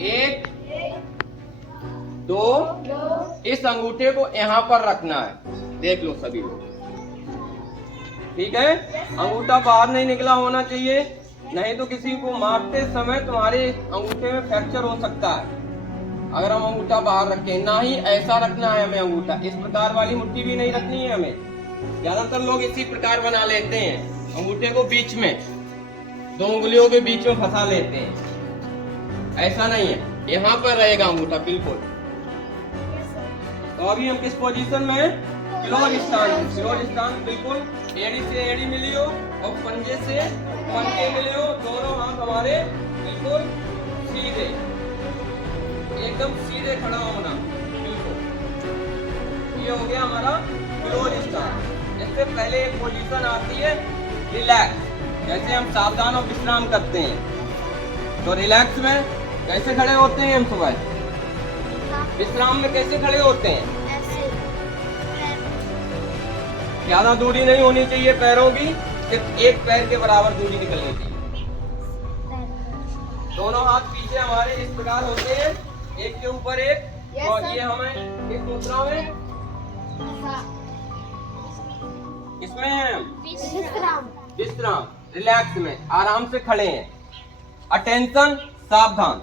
1 2, इस अंगूठे को यहाँ पर रखना है। देख लो सभी लोग, ठीक है। अंगूठा बाहर नहीं निकला होना चाहिए, नहीं तो किसी को मारते समय तुम्हारे अंगूठे में फ्रैक्चर हो सकता है अगर हम अंगूठा बाहर रखें। ना ही ऐसा रखना है हमें अंगूठा, इस प्रकार वाली मुट्ठी भी नहीं रखनी है हमें। ज्यादातर लोग इसी प्रकार बना लेते हैं, अंगूठे को बीच में 2 उंगलियों के बीच में फंसा लेते हैं। ऐसा नहीं है, यहाँ पर रहेगा अंगूठा बिल्कुल। तो अभी हम किस पोजीशन में हैं? क्लोज स्टांस बिल्कुल। एड़ी से एड़ी मिली हो और पंजे से पंजे मिले हो, दोनों हाथ हमारे बिल्कुल सीधे, एकदम सीधे खड़ा होना बिल्कुल। ये हो गया हमारा क्लोज स्टांस। इससे पहले एक पोजीशन आती है रिलैक्स, जैसे हम सावधान और विश्राम करते हैं। तो रिलैक्स में कैसे खड़े होते हैं हम सुबह, विश्राम में कैसे खड़े होते हैं? ज्यादा दूरी नहीं होनी चाहिए पैरों की, सिर्फ एक पैर के बराबर दूरी निकलनी चाहिए। दोनों हाथ पीछे हमारे इस प्रकार होते हैं, एक के ऊपर एक। और ये हमें इस मुद्रा में इसमें विश्राम रिलैक्स में आराम से खड़े हैं। अटेंशन, सावधान।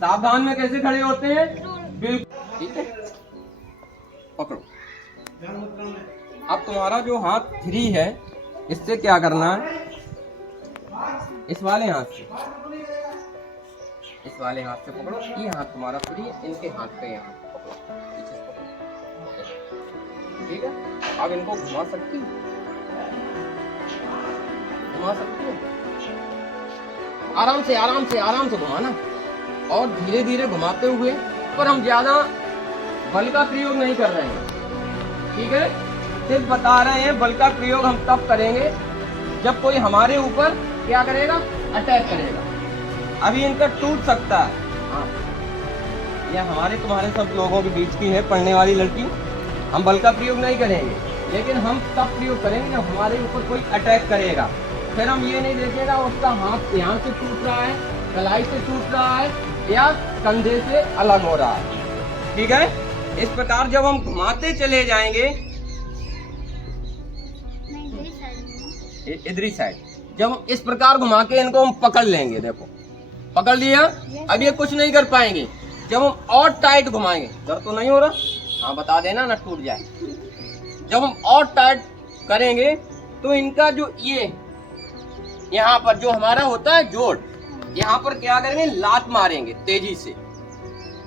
सावधान में कैसे खड़े होते हैं? बिल्कुल, ठीक है। पकड़ो। अब तुम्हारा जो हाथ फ्री है, इससे क्या करना है? इस वाले हाथ से, इस वाले हाथ से पकड़ो। ये हाथ तुम्हारा फ्री है, इनके हाथ पे यहाँ पकड़ो, पीछे से पकड़ो, ठीक है। अब इनको घुमा सकती हो, घुमा सकती हो। आराम से घुमाना, और धीरे धीरे घुमाते हुए, पर हम ज्यादा बल का प्रयोग नहीं कर रहे हैं, ठीक है। सिर्फ बता रहे हैं बल का प्रयोग हम तब करेंगे जब कोई हमारे ऊपर क्या करेगा? अटैक करेगा। अभी इनका टूट सकता है। हाँ, यह हमारे तुम्हारे सब लोगों के बीच की है पढ़ने वाली लड़की। हम बल का प्रयोग नहीं करेंगे, लेकिन हम तब प्रयोग करेंगे जब हमारे ऊपर कोई अटैक करेगा। फिर हम ये नहीं देखेगा उसका हाथ यहाँ से टूट रहा है, कलाई से टूट रहा है या कंधे से अलग हो रहा है, ठीक है। इस प्रकार जब हम घुमाते चले जाएंगे इधरी साइड, जब हम इस प्रकार घुमा के इनको हम पकड़ लेंगे, देखो पकड़ लिया। अब ये कुछ नहीं कर पाएंगे। जब हम और टाइट घुमाएंगे, डर तो नहीं हो रहा? हाँ बता देना ना टूट जाए। जब हम और टाइट करेंगे तो इनका जो ये यहाँ पर जो हमारा होता है जोड़, यहाँ पर क्या करेंगे? लात मारेंगे तेजी से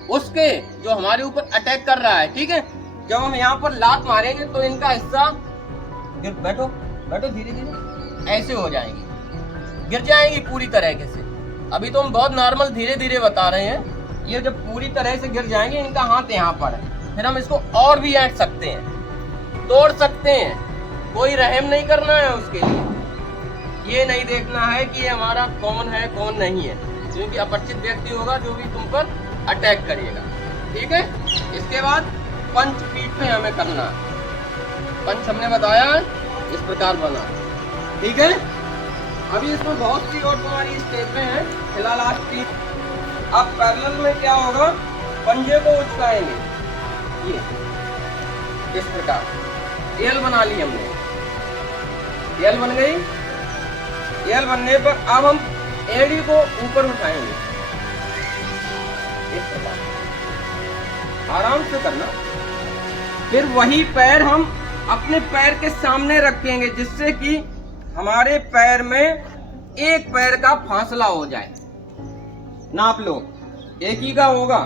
उसके जो हमारे ऊपर अटैक कर रहा है, ठीक है। जब हम यहाँ पर लात मारेंगे तो इनका हिस्सा बैठो धीरे धीरे ऐसे हो जाएंगी, गिर जाएंगी पूरी तरीके से। अभी तो हम बहुत नॉर्मल धीरे धीरे बता रहे हैं। ये जब पूरी तरह से गिर जाएंगे, इनका हाथ यहाँ पर है, फिर हम इसको और भी ऐंठ सकते हैं, तोड़ सकते हैं। कोई रहम नहीं करना है उसके लिए। ये नहीं देखना है कि ये हमारा कौन है कौन नहीं है, क्योंकि अपरिचित व्यक्ति होगा जो भी तुम पर अटैक करिएगा, ठीक है। इसके बाद पंच पीठ पे हमें करना है। पंच हमने बताया इस प्रकार बना, ठीक है। अभी इसमें बहुत सी और तुम्हारी स्टेपें हैं, फिलहाल आज 3। अब पैरेलल में क्या होगा? पंजे को उचकाएंगे, ये इस प्रकार एल बना ली हमने। एल बन गई। एल बनने पर अब हम एड़ी को ऊपर उठाएंगे, इस प्रकार आराम से करना। फिर वही पैर हम अपने पैर के सामने रखेंगे, जिससे कि हमारे पैर में एक पैर का फासला हो जाए। नाप लो, एक ही का होगा,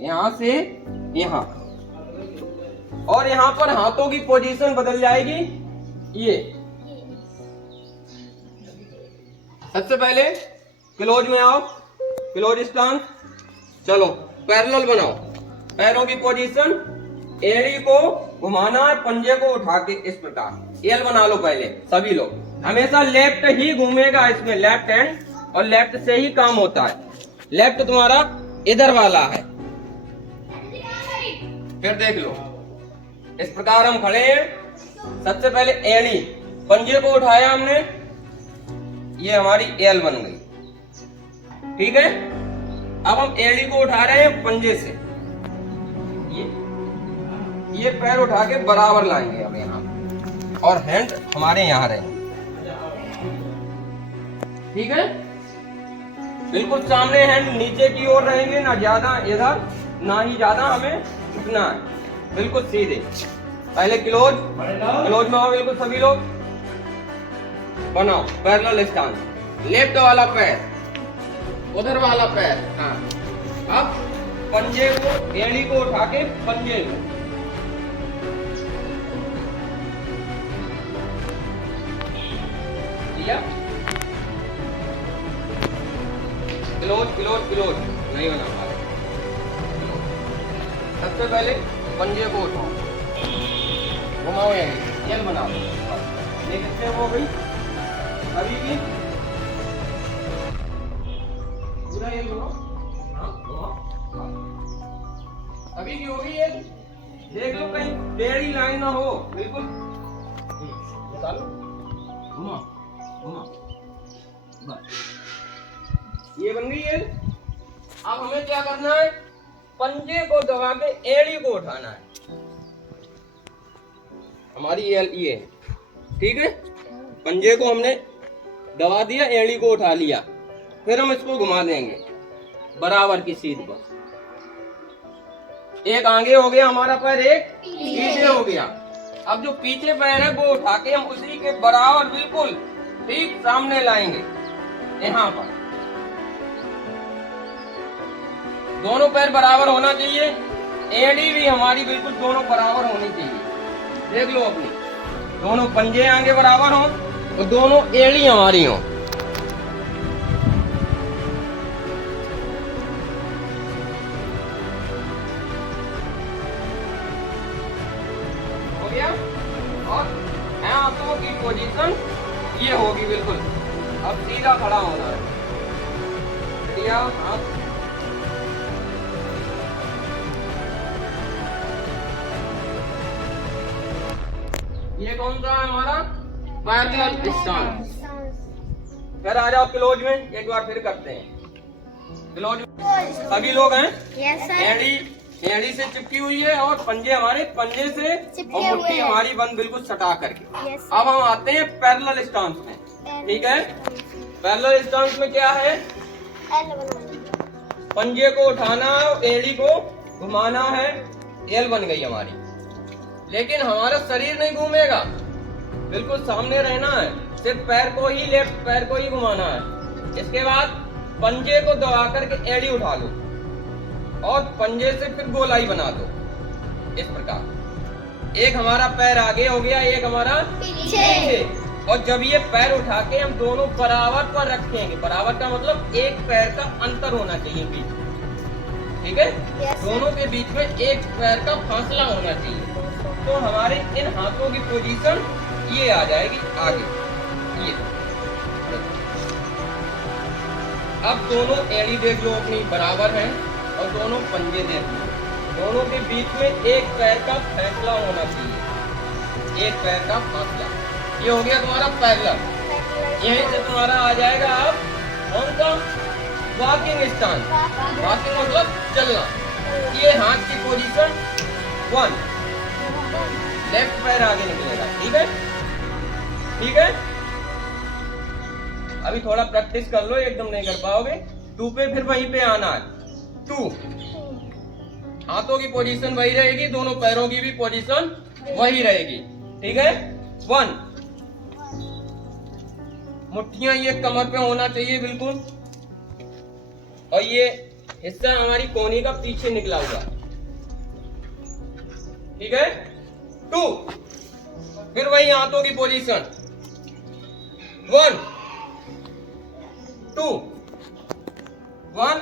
यहां से यहां, और यहां पर हाथों की पोजीशन बदल जाएगी। ये सबसे पहले क्लोज में आओ, क्लोज स्टांस। चलो पैरेलल बनाओ। पैरों की पोजीशन, एड़ी को घुमाना है, पंजे को उठा के इस प्रकार एल बना लो। पहले सभी लोग हमेशा लेफ्ट ही घूमेगा इसमें, लेफ्ट हैंड, और लेफ्ट से ही काम होता है। लेफ्ट तुम्हारा इधर वाला है। फिर देख लो, इस प्रकार हम खड़े हैं। सबसे पहले एड़ी, पंजे को उठाया हमने, ये हमारी एल बन गई। ठीक है। अब हम एड़ी को उठा रहे हैं पंजे से, ये पैर उठा के बराबर लाएंगे अब यहाँ, और हैंड हमारे यहाँ रहेंगे, ठीक है। बिल्कुल सामने हैंड नीचे की ओर रहेंगे, ना ज्यादा इधर ना ही ज्यादा हमें उठना है, बिल्कुल सीधे। पहले क्लोज में आओ बिल्कुल सभी लोग, बनाओ पैरेलल स्टांस। लेफ्ट वाला पैर, उधर वाला पैर, हाँ। अब पंजे को, एड़ी को उठा के पंजे को, दिया। क्लोज नहीं बना पा रहे। सबसे पहले पंजे को उठाओ, घुमाओ, एल बनाओ, ये कितने हो गई अभी की, पूरा एल बनाओ, हाँ, अभी की होगी ये। देख लो कहीं टेढ़ी लाइन ना हो, बिल्कुल निकालो, घुमा, बस ये बन गई है। अब हमें क्या करना है, पंजे को दबा के एड़ी को उठाना है, हमारी ये, ठीक है। पंजे को हमने दबा दिया, एड़ी को उठा लिया, फिर हम इसको घुमा देंगे बराबर की सीध पर। एक आगे हो गया हमारा पैर, एक पीछे हो गया। अब जो पीछे पैर है वो उठा के हम उसी के बराबर बिल्कुल ठीक सामने लाएंगे, यहाँ पर। दोनों पैर बराबर होना चाहिए, एड़ी भी हमारी बिल्कुल दोनों बराबर होनी चाहिए। देख लो अपनी, दोनों पंजे आगे बराबर हो और दोनों एड़ी हमारी हो। हो गया। और हाथों की पोजीशन ये होगी बिल्कुल, अब सीधा खड़ा होना है, दिया हाथ, ये कौन सा है हमारा पैरेलल स्टांस। फिर आ जाओ क्लोज में, एक बार फिर करते हैं क्लोज में। सभी लोग हैं, एड़ी से चिपकी हुई है और पंजे हमारे पंजे से, और मुट्ठी हमारी बंद बिल्कुल सटा करके। अब हम आते हैं पैरेलल स्टांस में, ठीक है। पैरेलल स्टांस में क्या है, पंजे को उठाना, एड़ी को घुमाना है, एल बन गई हमारी। लेकिन हमारा शरीर नहीं घूमेगा, बिल्कुल सामने रहना है, सिर्फ पैर को ही, लेफ्ट पैर को ही घुमाना है। इसके बाद पंजे को दबा करके एड़ी उठा लो और पंजे से फिर गोलाई बना दो, इस प्रकार। एक हमारा पैर आगे हो गया, एक हमारा पीछे। और जब ये पैर उठा के हम दोनों बराबर पर रखेंगे, बराबर का मतलब एक पैर का अंतर होना चाहिए बीच में, ठीक है। दोनों के बीच में एक पैर का फासला होना चाहिए, तो हमारे इन हाथों की पोजीशन ये आ जाएगी आगे, ये। अब दोनों एड़ी देख लो अपनी बराबर हैं, और दोनों पंजे देख लो, दोनों के बीच में एक पैर का फैसला होना चाहिए, एक पैर का फासला। ये हो गया तुम्हारा पैरेलल। यहीं से तुम्हारा आ जाएगा अब कौन सा, वॉकिंग स्टांस। वॉकिंग मतलब चलना। ये हाथ की पोजीशन 1, लेफ्ट पैर आगे निकलेगा, ठीक है, ठीक है। अभी थोड़ा प्रैक्टिस कर लो, एकदम नहीं कर पाओगे। 2 पे फिर वहीं पे आना है, 2। हाथों की पोजीशन वही रहेगी, दोनों पैरों की भी पोजीशन वही रहेगी, ठीक है। 1, मुट्ठियां ये कमर पे होना चाहिए बिल्कुल, और ये हिस्सा हमारी कोहनी का पीछे निकला हुआ, ठीक है। 2, फिर वही हाथों की पोजीशन, 1 2 1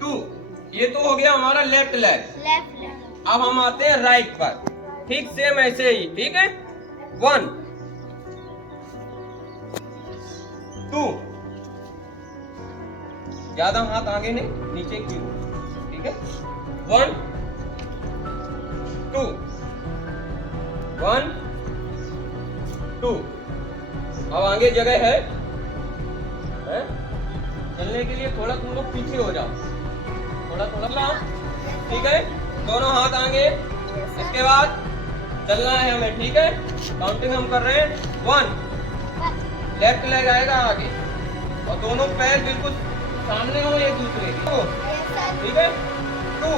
2। ये तो हो गया हमारा लेफ्ट लेग। अब हम आते हैं राइट पर, ठीक सेम ऐसे ही, ठीक है। 1 2, ज्यादा हाथ आगे नहीं, नीचे की, ठीक है। 1 2 1 2। अब आगे जगह है चलने के लिए थोड़ा तुम लोग पीछे हो जाओ, थोड़ा थोड़ा, ठीक है। दोनों हाथ आगे, इसके बाद चलना है हमें, ठीक है। काउंटिंग हम कर रहे हैं 1, लेफ्ट लेग आएगा आगे और दोनों पैर बिल्कुल सामने हो एक दूसरे के, ठीक है। 2,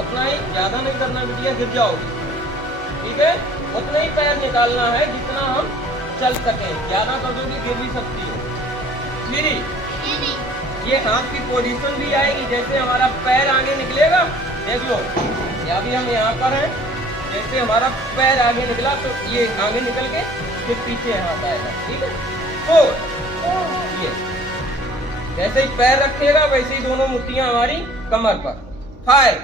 उतना ही, ज्यादा नहीं करना बिटिया, गिर जाओगी, ठीक है। उतना ही पैर निकालना है जितना हम चल सके, ज्यादा कर दोगे गिर भी सकती हो। 3, ये हाथ की पोजीशन भी आएगी, जैसे हमारा पैर आगे निकलेगा, देख लो या भी हम यहाँ पर हैं, जैसे हमारा पैर आगे निकला तो ये आगे निकल के फिर पीछे हाथ आएगा, ठीक है। 4, ये जैसे ही पैर रखेगा वैसे ही दोनों मुट्ठियां हमारी कमर पर। 5,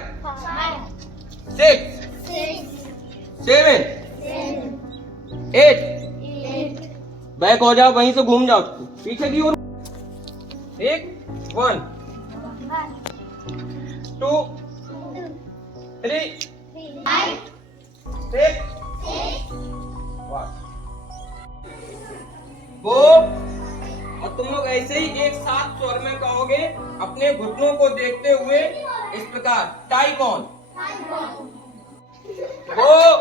6, 7, 8, बैक हो जाओ, वहीं से घूम जाओ पीछे की ओर। 1, 2, 3, 6, 1। और तुम लोग ऐसे ही एक साथ स्वर में कहोगे, अपने घुटनों को देखते हुए इस प्रकार, टाई कौन, 4,